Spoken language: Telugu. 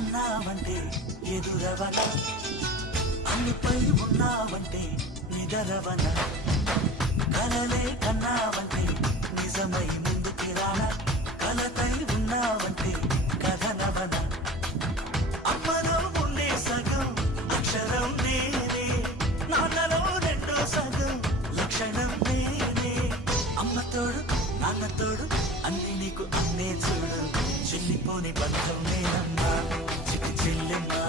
అన్నావంటే ఎదురవన, అన్నిపై ఉన్నావంటే నిదరవన, కలలే కన్నావంటే నిజమై ముందుకి రాన, కలతై ఉన్నావంటే కథనవన. అమ్మలో ఉండే సగం అక్షరం నేనే, నాన్నలో రెండో సగం లక్షణం నేనే. అమ్మ తోడు నాన్న తోడు అన్ని నీకు అన్నే చూడు, చెల్లిపోని బంధం నేనమ్మా చిట్టి చెల్లెమ్మా.